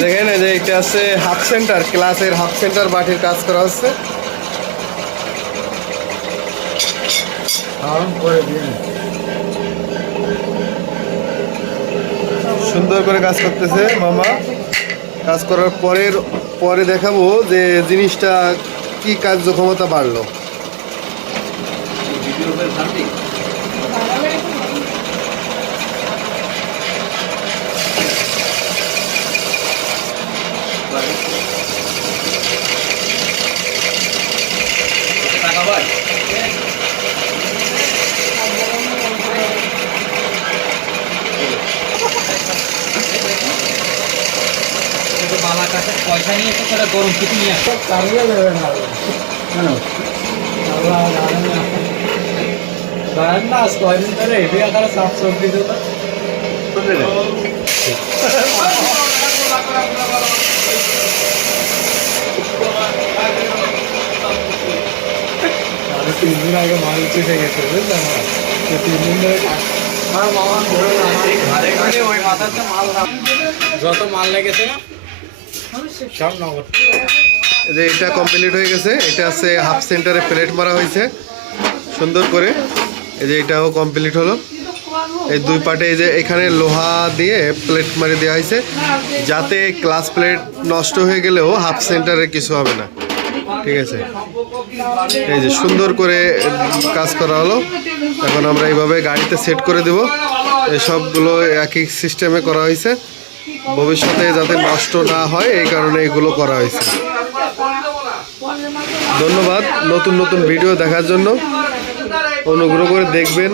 দেখেন এই যে এটা আছে হাফ সেন্টার, ক্লাসের হাফ সেন্টার বাটির কাজ করা হচ্ছে। সুন্দর করে কাজ করতেছে মামা। কাজ করার পরে দেখাবো যে জিনিসটা কি কার্যক্ষমতা বাড়লো। পয়সা নিয়ে তো গরম কিছু নিয়ে আসো তিন দিন আগে মাল চেপে গেছে বুঝলাম, 3 দিন ধরে যত মাল লেগেছে না সব নগদ। যে এটা কমপ্লিট হয়ে গেছে, এটা আছে হাফ সেন্টারে প্লেট মারা হয়েছে সুন্দর করে। এই যে এটাও কমপ্লিট হলো। এই দুই পার্টে এই যে এখানে লোহা দিয়ে প্লেট মারি দেওয়া হয়েছে, যাতে ক্লাস প্লেট নষ্ট হয়ে গেলেও হাফ সেন্টারে কিছু হবে না। ঠিক আছে, এই যে সুন্দর করে কাজ করা হলো। এখন আমরা এইভাবে গাড়িতে সেট করে দেব। এই সবগুলো একই সিস্টেমে করা হয়েছে, ভবিষ্যতে যাতে নষ্ট না হয় এই কারণে এগুলো করা হয়েছে। ধন্যবাদ। নতুন নতুন ভিডিও দেখার জন্য অনুগ্রহ করে দেখবেন।